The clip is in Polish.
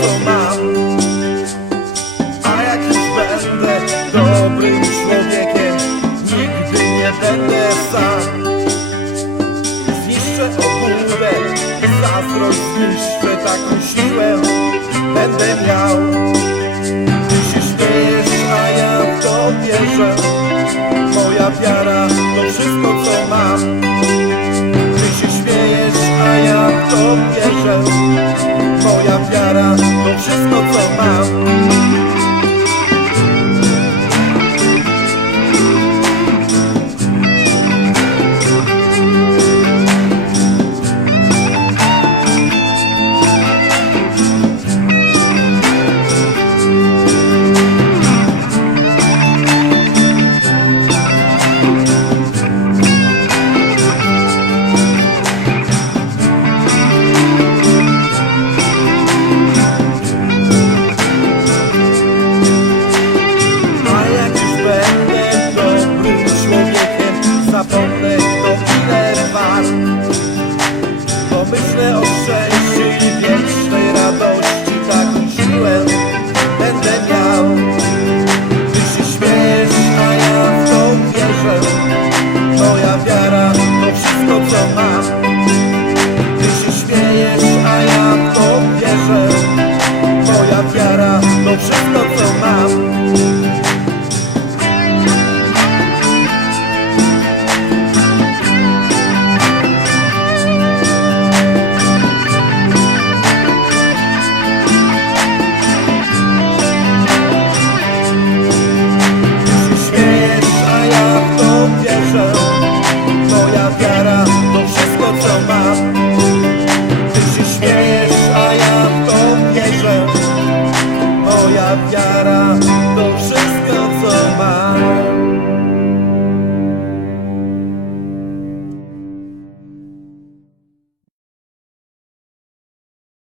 co mam. A jak już będę dobrym człowiekiem, nigdy nie będę sam. Zniszczę obłudę, zazdrość zniszczę, taką siłę będę miał. Ty się śmiejesz, a ja w to wierzę. Moja wiara to wszystko, co mam. Ty się śmiejesz, a ja w to wierzę.